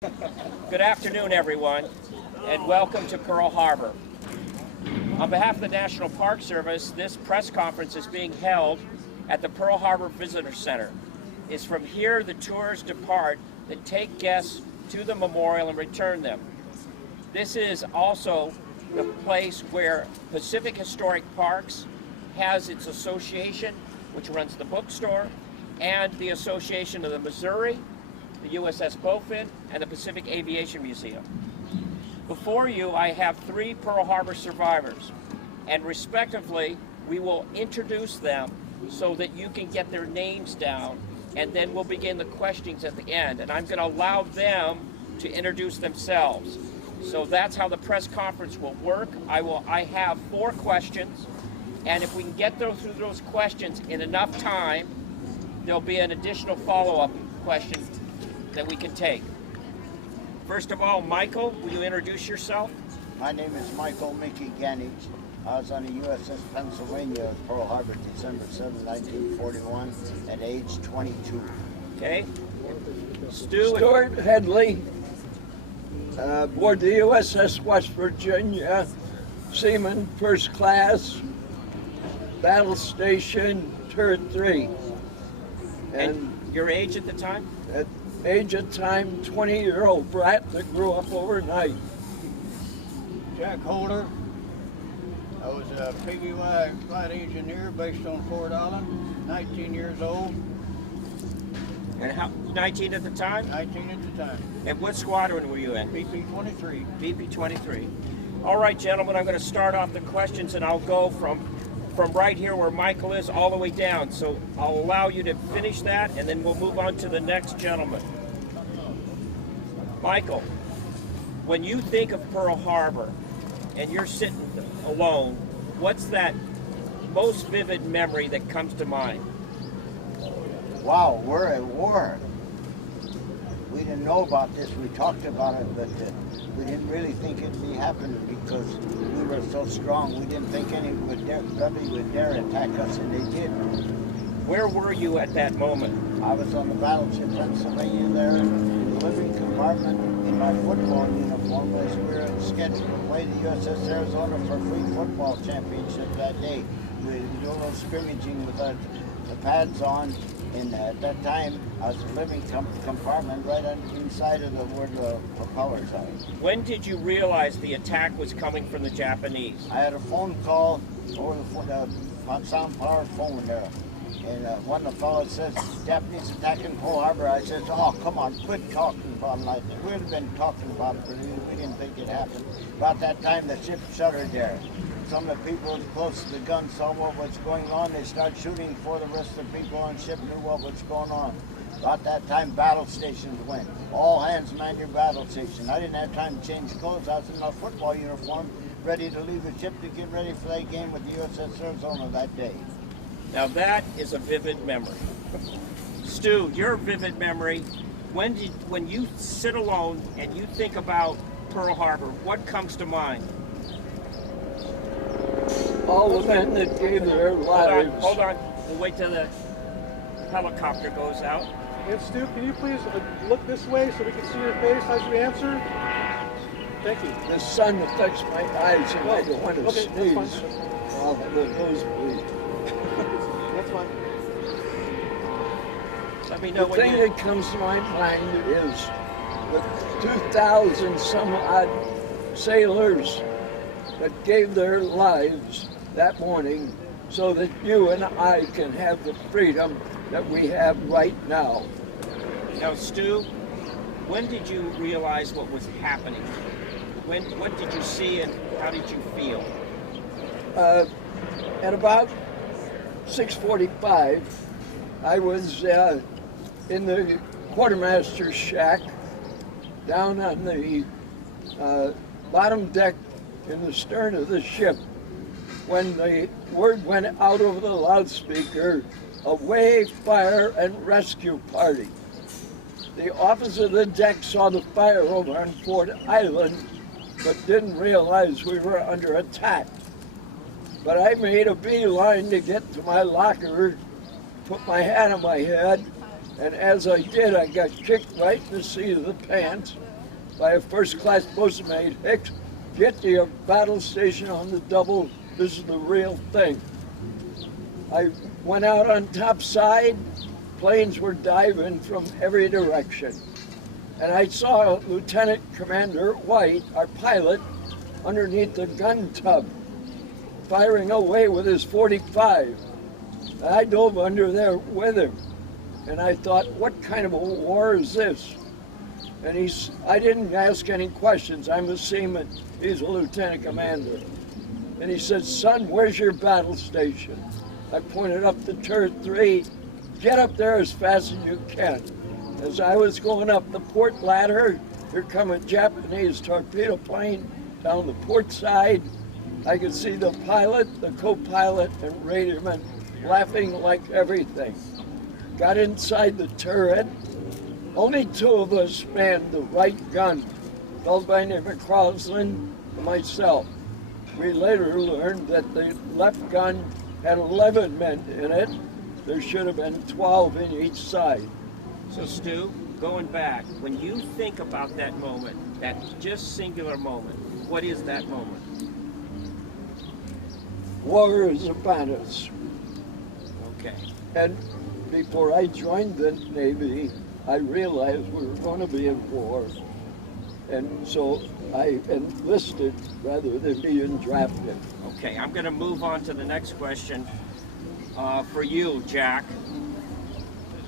Good afternoon, everyone, and welcome to Pearl Harbor. On behalf of the National Park Service, this press conference is being held at the Pearl Harbor Visitor Center. It's from here the tours depart that take guests to the memorial and return them. This is also the place where Pacific Historic Parks has its association, which runs the bookstore, and the Association of the Missouri, the USS Bowfin, and the Pacific Aviation Museum. Before you, I have three Pearl Harbor survivors, and respectively, we will introduce them so that you can get their names down, and then we'll begin the questions at the end. And I'm going to allow them to introduce themselves. So that's how the press conference will work. I have 4 questions, and if we can get through those questions in enough time, there'll be an additional follow-up question that we can take. First of all, Michael, will you introduce yourself? My name is Michael Mickey Gage. I was on the USS Pennsylvania at Pearl Harbor, December 7, 1941, at age 22. Okay. Stuart Hedley, aboard the USS West Virginia, Seaman First Class, Battle Station, Turret 3. And your age at the time? At age of time, 20-year-old brat that grew up overnight. Jack Holder. I was a PBY flight engineer based on Fort Allen, 19 years old. And how, 19 at the time? 19 at the time. And what squadron were you in? BP-23. BP-23. All right, gentlemen, I'm going to start off the questions, and I'll go from right here where Michael is all the way down. So I'll allow you to finish that, and then we'll move on to the next gentleman. Michael, when you think of Pearl Harbor and you're sitting alone, what's that most vivid memory that comes to mind? Wow, we're at war. We didn't know about this. We talked about it, but we didn't really think it'd be happening because we were so strong. We didn't think nobody would dare attack us, and they did. Where were you at that moment? I was on the battleship Pennsylvania there in the living compartment in my football uniform as we were scheduled to play the USS Arizona for free football championship that day. We were doing a little scrimmaging with the pads on, and at that time I was in the living compartment right inside of where the propellers are. When did you realize the attack was coming from the Japanese? I had a phone call over the sound power phone there. And one of the fellows says, Japanese attacking Pearl Harbor. I says, oh, come on, quit talking about it like that. We'd have been talking about it, but we didn't think it happened. About that time, the ship shuttered there. Some of the people close to the gun saw what was going on. They started shooting before the rest of the people on the ship knew what was going on. About that time, battle stations went. All hands man your battle station. I didn't have time to change clothes. I was in my football uniform, ready to leave the ship to get ready for that game with the USS Arizona that day. Now that is a vivid memory. Stu, your vivid memory, when you sit alone and you think about Pearl Harbor, what comes to mind? All the men that gave their lives. Hold on. We'll wait till the helicopter goes out. And Stu, can you please look this way so we can see your face as you answer? Thank you. The sun affects my eyes and I don't want to Okay, sneeze. that's fine. Oh, the nosebleed. That's fine. Let me know The when thing you... that comes to my mind is the 2,000 some odd sailors that gave their lives that morning so that you and I can have the freedom that we have right now. Now, Stu, when did you realize what was happening? What did you see and how did you feel? At about 6:45, I was in the quartermaster's shack down on the bottom deck in the stern of the ship when the word went out over the loudspeaker, away, fire, and rescue party. The officer of the deck saw the fire over on Fort Island, but didn't realize we were under attack. But I made a beeline to get to my locker, put my hat on my head, and as I did, I got kicked right in the seat of the pants by a first-class boatswain. Hicks, get to your battle station on the double. This is the real thing. I went out on top side. Planes were diving from every direction. And I saw Lieutenant Commander White, our pilot, underneath the gun tub, firing away with his .45. I dove under there with him. And I thought, what kind of a war is this? And I didn't ask any questions. I'm a seaman. He's a lieutenant commander. And he said, son, where's your battle station? I pointed up to turret 3. Get up there as fast as you can. As I was going up the port ladder, here come a Japanese torpedo plane down the port side. I could see the pilot, the co-pilot, and radioman laughing like everything. Got inside the turret. Only 2 of us manned the right gun, a fellow by name McCausland and myself. We later learned that the left gun had 11 men in it. There should have been 12 in each side. So Stu, going back, when you think about that moment, that just singular moment, what is that moment? War is upon us. Okay. And before I joined the Navy, I realized we were going to be in war. And so I enlisted rather than being drafted. Okay, I'm going to move on to the next question for you, Jack.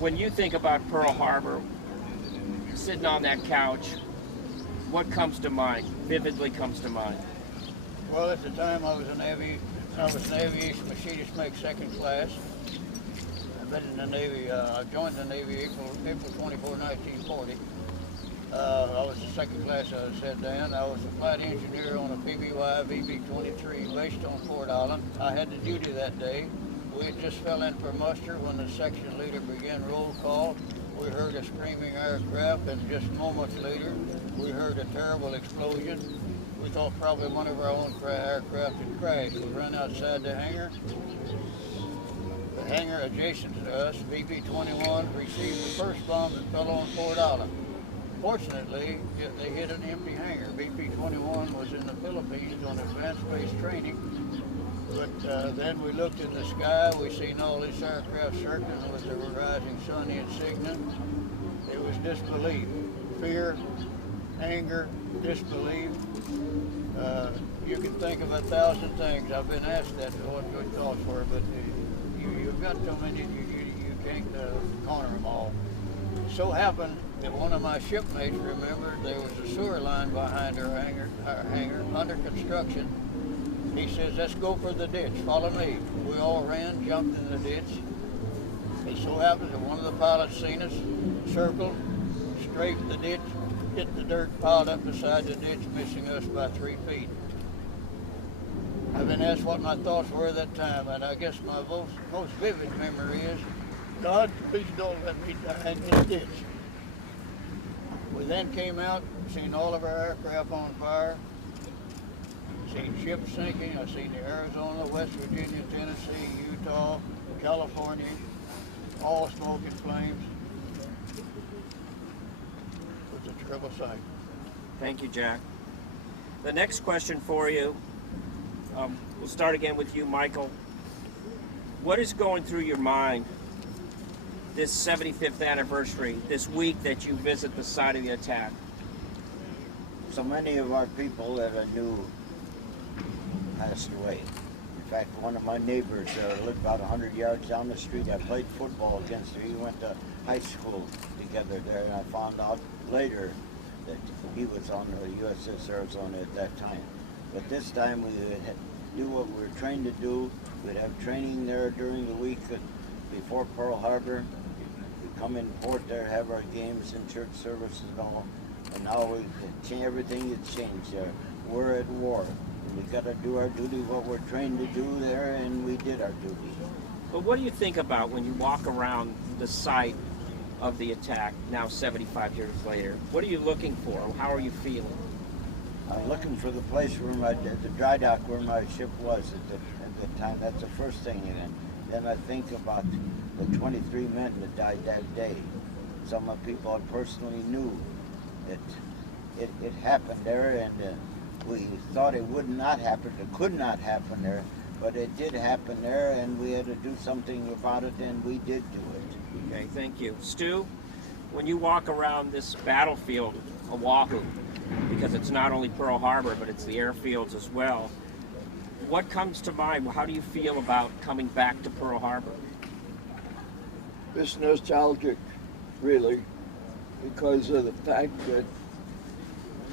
When you think about Pearl Harbor, sitting on that couch, what comes to mind, vividly comes to mind? Well, at the time I was an aviation machinist, make second class. I've been in the Navy, I joined the Navy April 24, 1940. I was the second class, I was set down. I was a flight engineer on a PBY VB-23 based on Fort Island. I had the duty that day. We had just fell in for muster when the section leader began roll call. We heard a screaming aircraft, and just moments later, we heard a terrible explosion. We thought probably one of our own aircraft had crashed. We ran outside the hangar. The hangar adjacent to us, VB-21, received the first bomb that fell on Fort Island. Fortunately, they hit an empty hangar. VB-21 was in the Philippines on advanced base training. But then we looked in the sky, we seen all these aircraft circling with the rising sun insignia. It was disbelief, fear, anger, disbelief. You can think of 1,000 things. I've been asked that what good thoughts were, but you've got so many, you can't corner them all. It so happened that one of my shipmates remembered there was a sewer line behind our hangar under construction. He says, let's go for the ditch, follow me. We all ran, jumped in the ditch. It so happens that one of the pilots seen us, circled, strafed the ditch, hit the dirt piled up beside the ditch, missing us by 3 feet. I've been asked what my thoughts were at that time, and I guess my most vivid memory is, God, please don't let me die in this ditch. We then came out, seen all of our aircraft on fire, seen ships sinking. I've seen the Arizona, West Virginia, Tennessee, Utah, California, all smoke and flames. It was a terrible sight. Thank you, Jack. The next question for you, we'll start again with you, Michael. What is going through your mind this 75th anniversary, this week that you visit the site of the attack? So many of our people that I knew passed away. In fact, one of my neighbors lived about 100 yards down the street. I played football against her. He went to high school together there, and I found out later that he was on the USS Arizona at that time. But this time we would do what we were trained to do. We'd have training there during the week before Pearl Harbor. We'd come in port there, have our games and church services and all. And now everything has changed there. We're at war. We got to do our duty, what we're trained to do there, and we did our duty. But what do you think about when you walk around the site of the attack now 75 years later? What are you looking for? How are you feeling? I'm looking for the place where the dry dock where my ship was at the time. That's the first thing. And then I think about the 23 men that died that day. Some of the people I personally knew that it happened there, and we thought it would not happen, it could not happen there, but it did happen there, and we had to do something about it, and we did do it. Okay, thank you. Stu, when you walk around this battlefield, Oahu, because it's not only Pearl Harbor, but it's the airfields as well, what comes to mind? How do you feel about coming back to Pearl Harbor? It's nostalgic, really, because of the fact that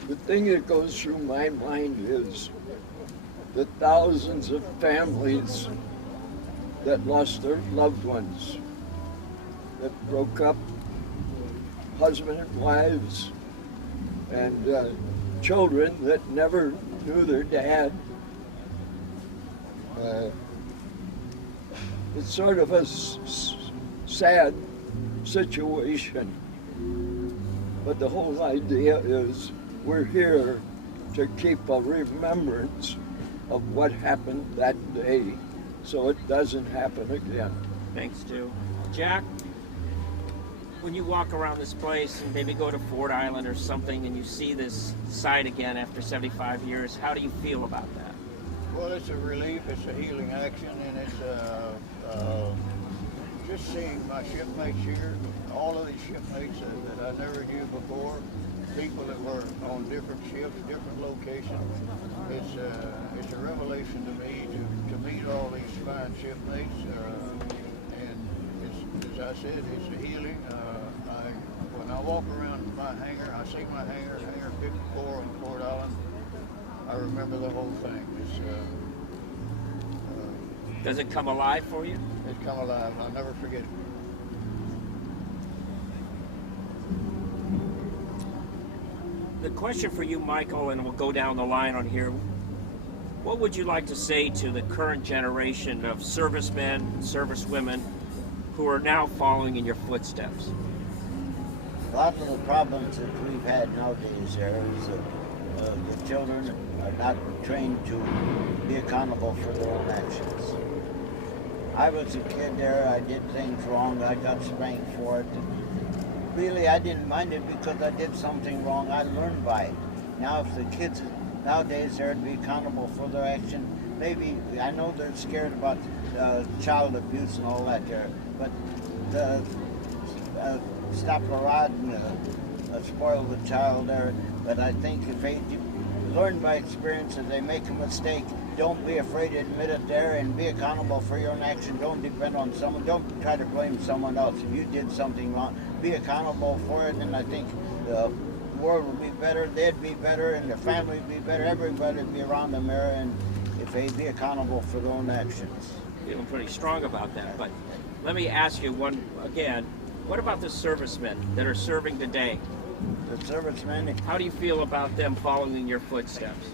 the thing that goes through my mind is the thousands of families that lost their loved ones, that broke up, husband and wives, and children that never knew their dad. It's sort of a sad situation, but the whole idea is we're here to keep a remembrance of what happened that day so it doesn't happen again. Thanks, Stu. Jack, when you walk around this place and maybe go to Ford Island or something and you see this site again after 75 years, how do you feel about that? Well, it's a relief, it's a healing action, and it's just seeing my shipmates here, all of these shipmates that I never knew before, people that were on different ships, different locations. It's a revelation to me to meet all these fine shipmates, and it's, as I said, it's a healing. When I walk around my hangar, I see my hangar 54 on Ford Island. I remember the whole thing. Does it come alive for you? It's come alive. I'll never forget it. The question for you, Michael, and we'll go down the line on here, what would you like to say to the current generation of servicemen and servicewomen who are now following in your footsteps? A lot of the problems that we've had nowadays there is the children are not trained to be accountable for their own actions. I was a kid there, I did things wrong, I got spanked for it. Really, I didn't mind it because I did something wrong, I learned by it. Now if the kids nowadays are to be accountable for their action, maybe, I know they're scared about child abuse and all that there, but stop a rod and spoil the child there. But I think if they learn by experience, if they make a mistake, don't be afraid to admit it there and be accountable for your own action. Don't depend on someone. Don't try to blame someone else. If you did something wrong, be accountable for it, and I think the world would be better, they'd be better, and the family would be better, everybody would be around them there, and if they be accountable for their own actions. Feeling pretty strong about that, but let me ask you one again. What about the servicemen that are serving today? The servicemen, How do you feel about them following in your footsteps?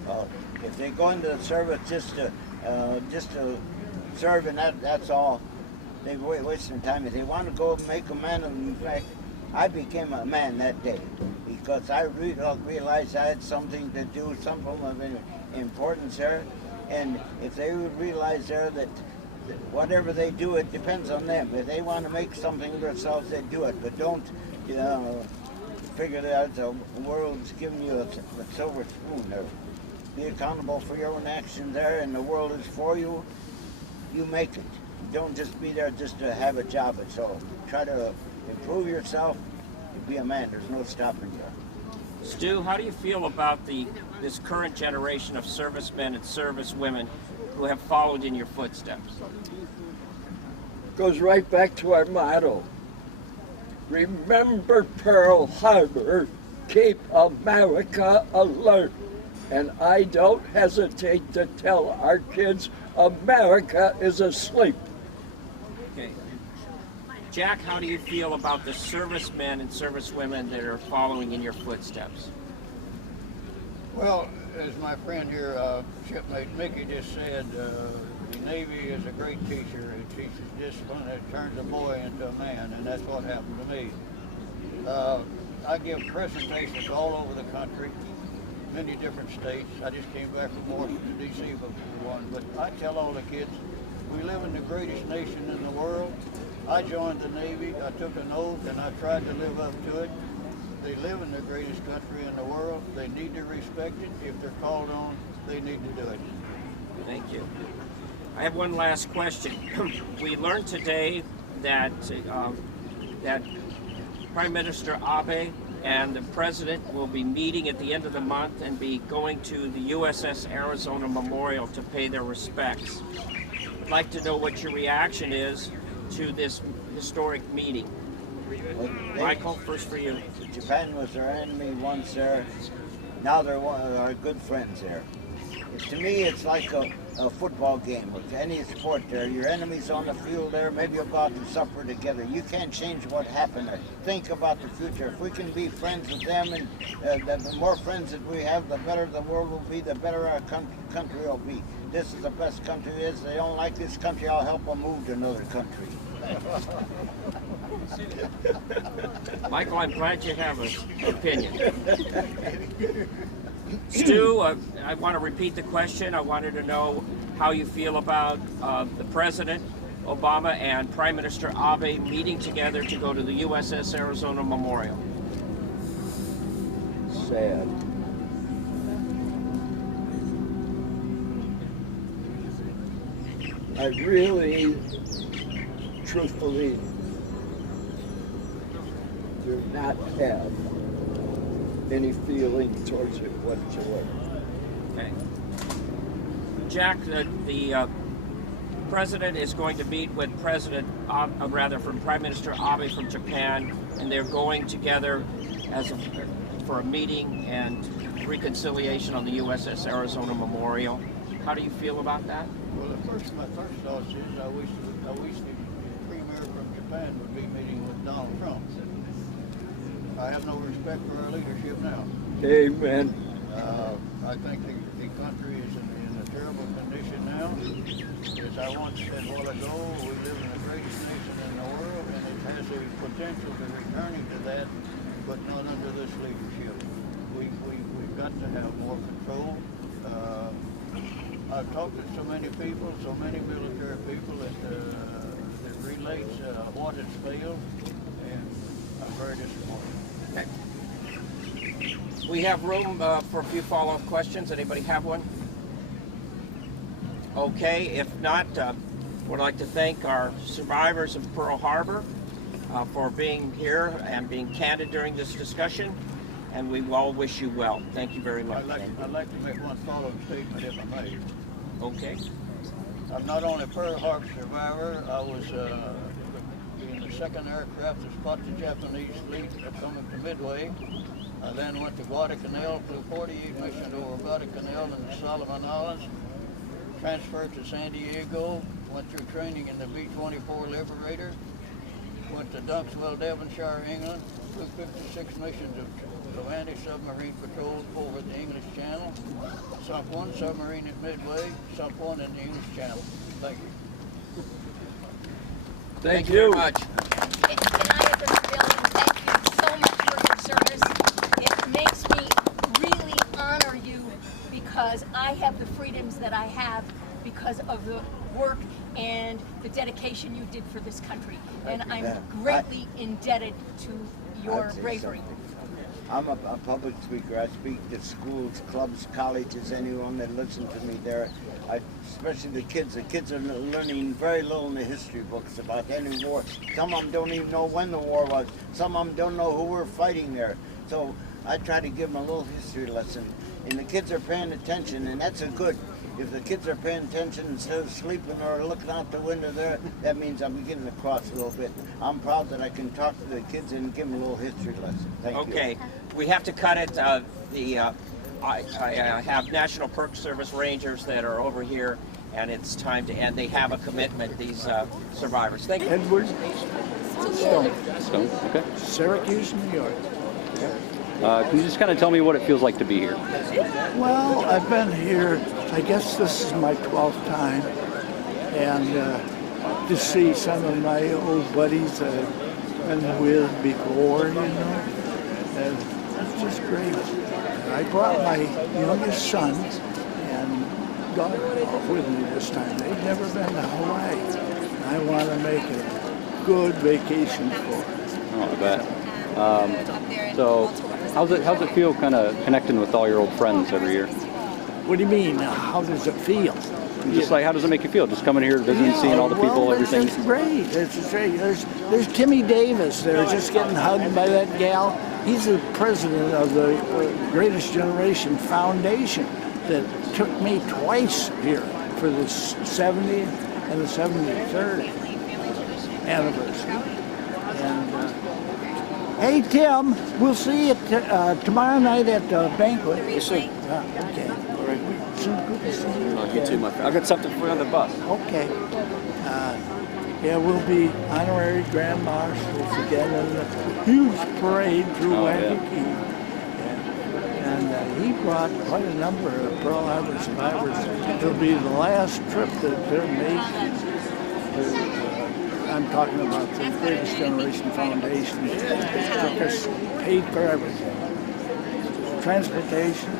if they go into the service just to serve, and that's all, they're wasting time. If they want to go make a man of them, in fact, I became a man that day because I realized I had something to do, something of importance there, and if they would realize there that whatever they do, it depends on them. If they want to make something of themselves, they do it, but don't figure that the world's giving you a silver spoon there. Be accountable for your own actions there, and the world is for you. You make it. Don't just be there just to have a job. So try to improve yourself and be a man. There's no stopping you. Stu, how do you feel about this current generation of servicemen and servicewomen who have followed in your footsteps? Goes right back to our motto. Remember Pearl Harbor, keep America alert. And I don't hesitate to tell our kids America is asleep. Okay. Jack, how do you feel about the servicemen and servicewomen that are following in your footsteps? Well, as my friend here, shipmate Mickey just said, the Navy is a great teacher. It teaches discipline. It turns a boy into a man, and that's what happened to me. I give presentations all over the country, many different states. I just came back from Washington, D.C. for one, but I tell all the kids, we live in the greatest nation in the world. I joined the Navy, I took an oath, and I tried to live up to it. They live in the greatest country in the world. They need to respect it. If they're called on, they need to do it. Thank you. I have one last question. We learned today that that Prime Minister Abe and the President will be meeting at the end of the month and be going to the USS Arizona Memorial to pay their respects. I'd like to know what your reaction is to this historic meeting. Michael, first for you. Japan was our enemy once there. Now they're one of our good friends there. To me, it's like a football game with any sport there. Your enemy's on the field there. Maybe you'll go out and suffer together. You can't change what happened there. Think about the future. If we can be friends with them, and the more friends that we have, the better the world will be, the better our country will be. This is the best country it is. They don't like this country, I'll help them move to another country. Michael, I'm glad you have an opinion. Stu, I want to repeat the question. I wanted to know how you feel about the President, Obama, and Prime Minister Abe meeting together to go to the USS Arizona Memorial. Sad. I really, truthfully, do not have any feeling towards it whatsoever. Okay. Jack, the President is going to meet with from Prime Minister Abe from Japan, and they're going together for a meeting and reconciliation on the USS Arizona Memorial. How do you feel about that? Well, my first thought is I wish the Premier from Japan would be meeting with Donald Trump. I have no respect for our leadership now. Amen. I think the country is in a terrible condition now. As I once said a while ago, we live in the greatest nation in the world, and it has the potential to returning to that, but not under this leadership. We've got to have more control. I've talked to so many people, so many military people that relates what has failed, and I'm very disappointed. Okay. We have room for a few follow-up questions. Anybody have one? Okay, if not, would like to thank our survivors of Pearl Harbor for being here and being candid during this discussion, and we all wish you well. Thank you very much. I'd like to make one follow-up statement, if I may. Okay. I'm not only a Pearl Harbor survivor, I was in the second aircraft to spot the Japanese fleet coming to Midway. I then went to Guadalcanal, flew 48 missions over Guadalcanal and the Solomon Islands, transferred to San Diego, went through training in the B-24 Liberator, went to Dunksville, Devonshire, England, flew 56 missions of anti-submarine patrol over the English Channel, sunk one submarine at Midway, sunk one in the English Channel. Thank you. Thank you very much. And I, as a civilian, thank you so much for your service. It makes me really honor you because I have the freedoms that I have because of the work and the dedication you did for this country. And I'm greatly indebted to your bravery. I'm a public speaker. I speak to schools, clubs, colleges, anyone that listens to me there. Especially the kids. The kids are learning very little in the history books about any war. Some of them don't even know when the war was. Some of them don't know who we're fighting there. So I try to give them a little history lesson. And the kids are paying attention, and that's a good. If the kids are paying attention instead of sleeping or looking out the window there, that means I'm getting across a little bit. I'm proud that I can talk to the kids and give them a little history lesson. Thank you. Okay, we have to cut it. I have National Park Service Rangers that are over here, and it's time to end. They have a commitment, these survivors. Thank you. Edward Stone, Okay. Syracuse, New York. Can you just kind of tell me what it feels like to be here? Well, I've been here, I guess this is my 12th time, and to see some of my old buddies I've been with before, you know, and it's just great. I brought my youngest son and daughter with me this time. They've never been to Hawaii. I want to make a good vacation for them. Oh, I bet. So how's it feel kind of connecting with all your old friends every year? What do you mean? How does it feel? Just like, how does it make you feel? Just coming here, visiting, seeing all the people, everything? It's great. It's great. There's Timmy Davis there, just getting hugged by that gal. He's the president of the Greatest Generation Foundation that took me twice here for the 70th and the 73rd anniversary. And hey, Tim, we'll see you tomorrow night at the banquet. Yes, sir. Okay. All right. Good to see you. You too, my friend. I've got something for you on the bus. Okay. Yeah, we'll be honorary grand marshals again in the huge parade through Waikiki. And he brought quite a number of Pearl Harbor survivors. It'll be the last trip that they're making. I'm talking about the Greatest Generation Foundation. It took us, paid for everything. Transportation,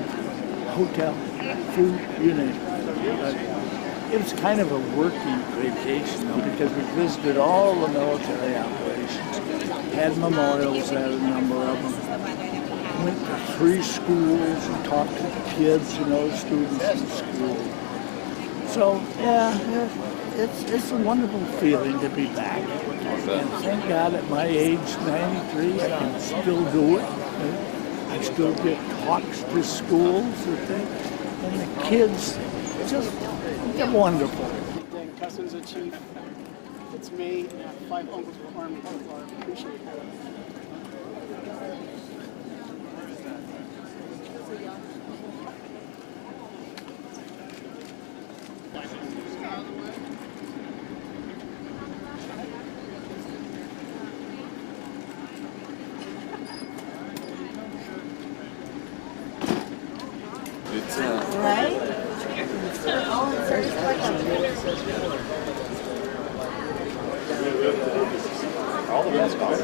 hotel, food, you name it. But it was kind of a working vacation, though, because we visited all the military operations, had memorials at a number of them, went to 3 schools and talked to the kids, students in school. So, yeah, it's a wonderful feeling to be back. And thank God at my age, 93, I can still do it. I still get talks to schools and the kids, they're wonderful. Cousin's a chief. It's me, and I have 5 uncles with Army so far. Appreciate that. Right? All the best, guys.